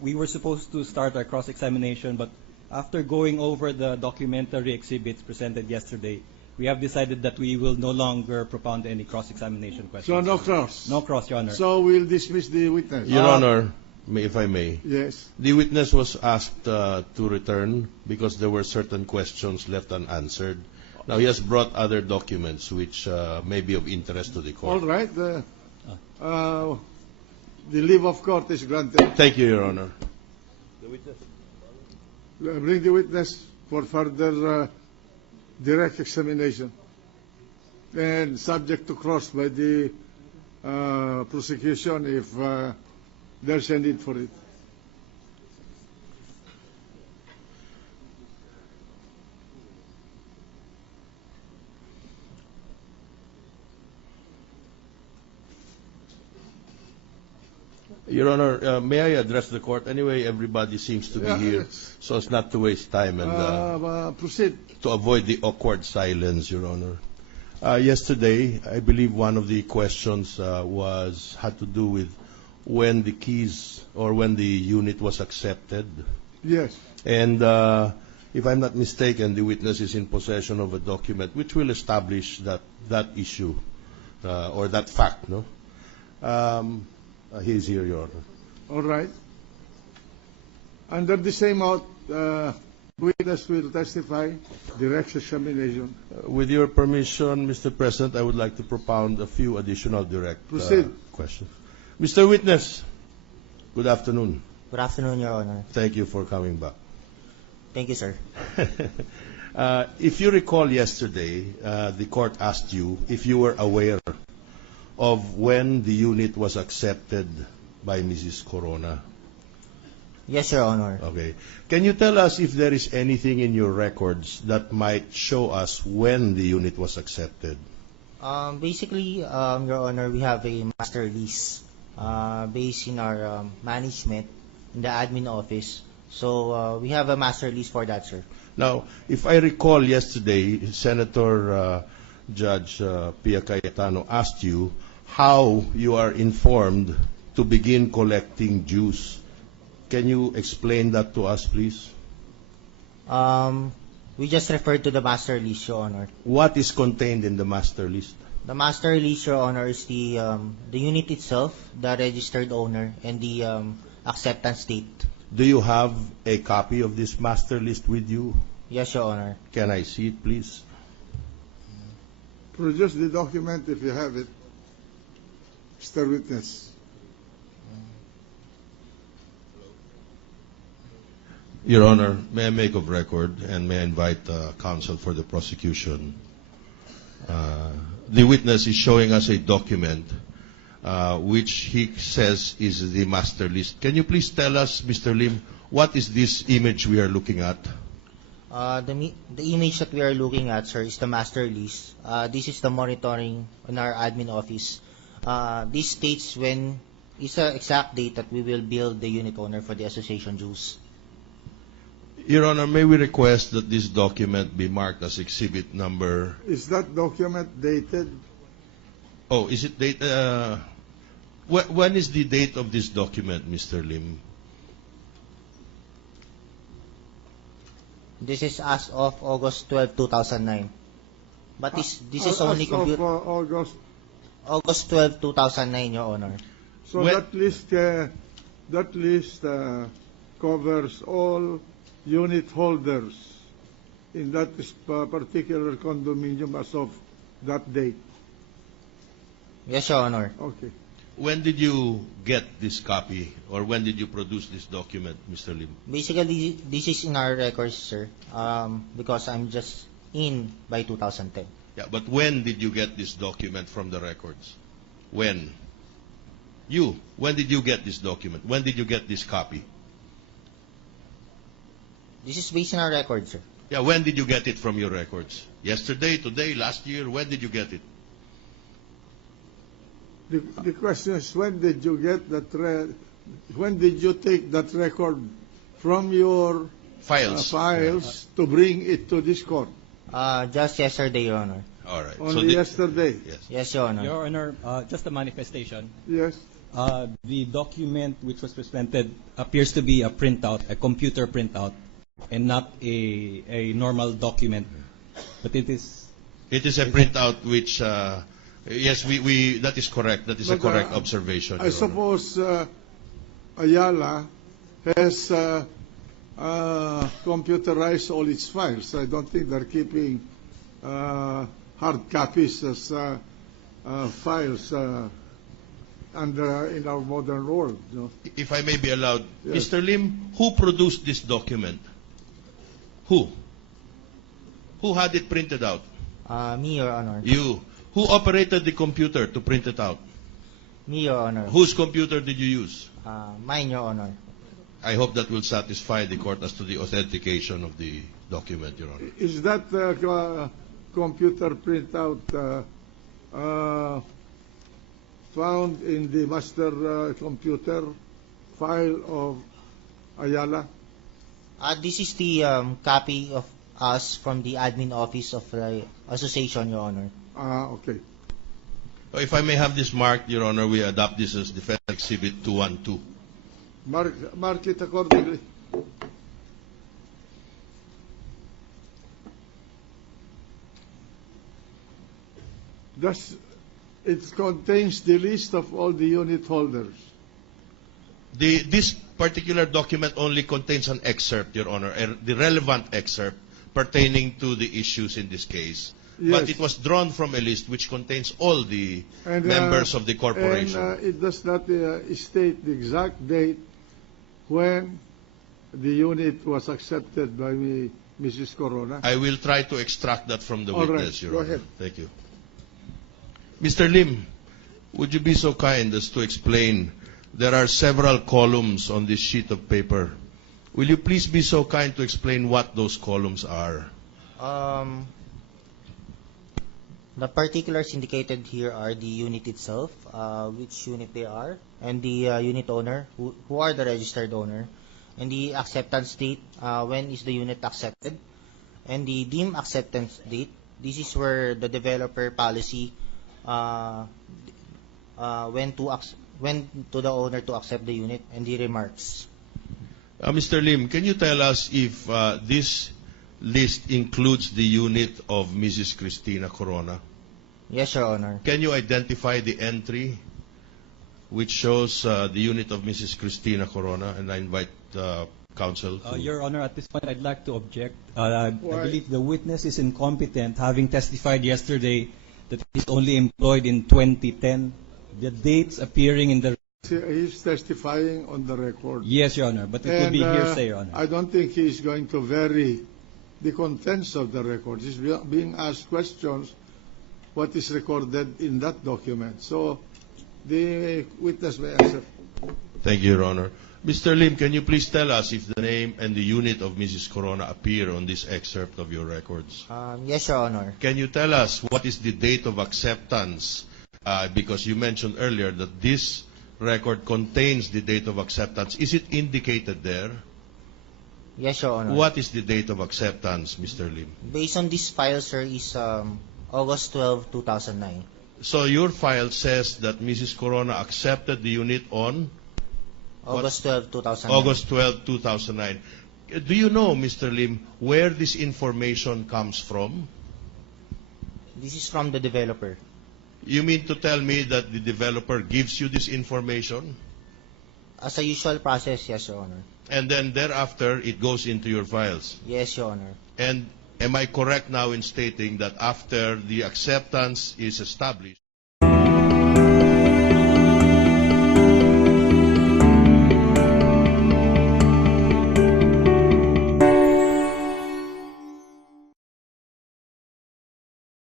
we were supposed to start our cross-examination, but after going over the documentary exhibits presented yesterday, we have decided that we will no longer propound any cross-examination questions. So no cross? No cross, Your Honor. So we'll dismiss the witness? Your Honor, if I may. Yes. The witness was asked to return because there were certain questions left unanswered. Now, he has brought other documents which may be of interest to the court. All right. The leave of court is granted. Thank you, Your Honor. The witness. Bring the witness for further direct examination and subject to cross by the prosecution if there's a need for it. Your Honor, may I address the court? Anyway, everybody seems to be here, yes. so as not to waste time and proceed. to avoid the awkward silence, Your Honor. Yesterday, I believe one of the questions had to do with when the keys or when the unit was accepted. Yes. And if I'm not mistaken, the witness is in possession of a document which will establish that issue or that fact, no? He's here, Your Honor. All right. Under the same oath, witness will testify direct examination. With your permission, Mr. President, I would like to propound a few additional direct questions. Mr. Witness, good afternoon. Good afternoon, Your Honor. Thank you for coming back. Thank you, sir. If you recall yesterday, the court asked you if you were aware of when the unit was accepted by Mrs. Corona. Yes, Your Honor. Okay. Can you tell us if there is anything in your records that might show us when the unit was accepted? Basically, Your Honor, we have a master lease based in our management in the admin office. So we have a master lease for that, sir. Now, if I recall yesterday, Senator Judge Pia Cayetano asked you how you are informed to begin collecting dues. Can you explain that to us, please? We just referred to the master lease, Your Honor. What is contained in the master list? The master lease, Your Honor, is the unit itself, the registered owner, and the acceptance date. Do you have a copy of this master list with you? Yes, Your Honor. Can I see it, please? Produce the document if you have it, Mr. Witness. Your Honor, may I make of record and may I invite counsel for the prosecution? The witness is showing us a document which he says is the master list. Can you please tell us, Mr. Lim, what is this image we are looking at? The image that we are looking at, sir, is the master lease. This is the monitoring in our admin office. This states when is the exact date that we will bill the unit owner for the association dues. Your Honor, may we request that this document be marked as exhibit number... Is that document dated? Oh, is it dated? When is the date of this document, Mr. Lim? This is as of August 12, 2009. But this is only computed... August 12, 2009, Your Honor. So that list covers all unit holders in that particular condominium as of that date. Yes, Your Honor. Okay. When did you get this copy, or when did you produce this document, Mr. Lim? Basically, this is in our records, sir, because I'm just in by 2010. Yeah, but when did you get this document from the records? When? When did you get this document? When did you get this copy? This is based in our records, sir. Yeah, when did you get it from your records? Yesterday, today, last year? When did you get it? The question is, when did you get that? When did you take that record from your files to bring it to this court? Just yesterday, Your Honor. All right. Only yesterday? Yes. Yes, Your Honor. Your Honor, just a manifestation. Yes. The document which was presented appears to be a printout, a computer printout, and not a normal document. But it is. It is a printout which, yes, that is correct. That is a But, correct observation, I Your Honor. suppose Ayala has computerized all its files. I don't think they're keeping hard copies as files in our modern world. No? If I may be allowed, Yes. Mr. Lim, who produced this document? Who? Who had it printed out? Me, Your Honor. You. Who operated the computer to print it out? Me, Your Honor. Whose computer did you use? Mine, Your Honor. I hope that will satisfy the court as to the authentication of the document, Your Honor. Is that computer printout found in the master computer file of Ayala? This is the copy of us from the admin office of the association, Your Honor. Okay. If I may have this marked, Your Honor, we adopt this as Defense Exhibit 212. Mark it accordingly. It contains the list of all the unit holders. This particular document only contains an excerpt, Your Honor, the relevant excerpt pertaining to the issues in this case. Yes. But it was drawn from a list which contains all the members of the corporation. And it does not state the exact date when the unit was accepted by Mrs. Corona. I will try to extract that from the All witness, right, Your go Honor. ahead. Thank you. Mr. Lim, would you be so kind as to explain? There are several columns on this sheet of paper. Will you please be so kind to explain what those columns are? The particulars indicated here are the unit itself, which unit they are, and the unit owner, who are the registered owner, and the acceptance date, when is the unit accepted, and the deemed acceptance date. This is where the developer policy when to the owner to accept the unit, and the remarks. Mr. Lim, can you tell us if this list includes the unit of Mrs. Cristina Corona? Yes, Your Honor. Can you identify the entry which shows the unit of Mrs. Cristina Corona? And I invite counsel to... Your Honor, at this point, I'd like to object. I believe the witness is incompetent, having testified yesterday that he's only employed in 2010. The dates appearing in the... He's testifying on the record. Yes, Your Honor, but it would be hearsay, Your Honor. I don't think he's going to vary the contents of the record. He's being asked questions what is recorded in that document. So the witness may answer. Thank you, Your Honor. Mr. Lim, can you please tell us if the name and the unit of Mrs. Corona appear on this excerpt of your records? Yes, Your Honor. Can you tell us what is the date of acceptance? Because you mentioned earlier that this record contains the date of acceptance. Is it indicated there? Yes, Your Honor. What is the date of acceptance, Mr. Lim? Based on this file, sir, is August 12, 2009. So your file says that Mrs. Corona accepted the unit on August 12, 2009. August 12, 2009. Do you know, Mr. Lim, where this information comes from? This is from the developer. You mean to tell me that the developer gives you this information? As a usual process, yes, Your Honor. And then thereafter, it goes into your files? Yes, Your Honor. And am I correct now in stating that after the acceptance is established,